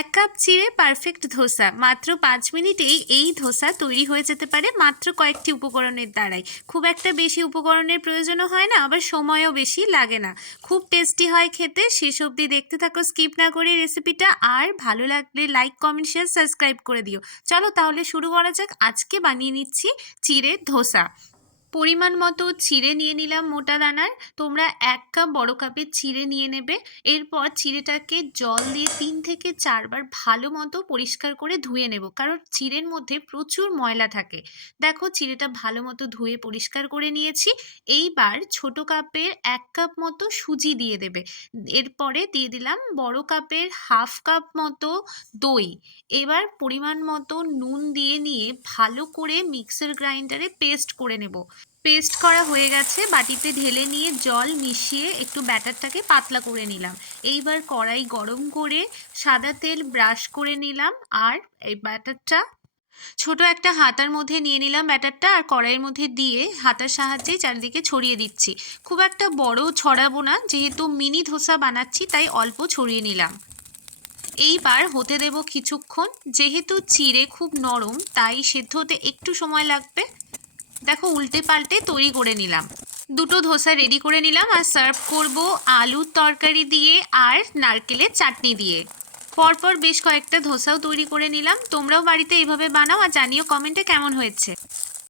এক কাপ চিড়ে পারফেক্ট ধোসা। মাত্র পাঁচ মিনিটেই এই ধোসা তৈরি হয়ে যেতে পারে মাত্র কয়েকটি উপকরণের দ্বারাই। খুব একটা বেশি উপকরণের প্রয়োজনও হয় না, আবার সময়ও বেশি লাগে না। খুব টেস্টি হয় খেতে। শেষ অবধি দেখতে থাকো, স্কিপ না করে রেসিপিটা। আর ভালো লাগলে লাইক কমেন্ট শেয়ার সাবস্ক্রাইব করে দিও। চলো তাহলে শুরু করা যাক। আজকে বানিয়ে নিচ্ছি চিড়ে ধোসা। পরিমাণ মতো চিড়ে নিয়ে নিলাম মোটা দানার। তোমরা এক কাপ বড় কাপের চিড়ে নিয়ে নেবে। এরপর চিড়েটাকে জল দিয়ে তিন থেকে চারবার ভালো মতো পরিষ্কার করে ধুয়ে নেব। কারণ চিড়ের মধ্যে প্রচুর ময়লা থাকে। দেখো চিড়েটা ভালো মতো ধুয়ে পরিষ্কার করে নিয়েছি। এইবার ছোট কাপের এক কাপ মতো সুজি দিয়ে দেবে। এরপরে দিয়ে দিলাম বড় কাপের হাফ কাপ মতো দই। এবার পরিমাণ মতো নুন দিয়ে নিয়ে ভালো করে মিক্সার গ্রাইন্ডারে পেস্ট করে নেব। পেস্ট করা হয়ে গেছে, বাটিতে ঢেলে নিয়ে জল মিশিয়ে একটু ব্যাটারটাকে পাতলা করে নিলাম। এইবার কড়াই গরম করে সাদা তেল ব্রাশ করে নিলাম আর এই ব্যাটারটা, ছোট একটা হাতার মধ্যে নিয়ে নিলাম ব্যাটারটা আর কড়াইয়ের মধ্যে দিয়ে হাতার সাহায্যে চারিদিকে ছড়িয়ে দিচ্ছি। খুব একটা বড় ছড়াবো না, যেহেতু মিনি ধোসা বানাচ্ছি, তাই অল্প ছড়িয়ে নিলাম। এইবার হতে দেব কিছুক্ষণ। যেহেতু চিড়ে খুব নরম, তাই সেদ্ধ হতে একটু সময় লাগবে। দেখো উল্টে পাল্টে তৈরি করে নিলাম। দুটো ধোসা রেডি করে নিলাম আর সার্ভ করব আলুর তরকারি দিয়ে আর নারকেলের চাটনি দিয়ে। পরপর বেশ কয়েকটা ধোসাও তৈরি করে নিলাম। তোমরাও বাড়িতে এভাবে বানাও আর জানিও কমেন্টে কেমন হয়েছে।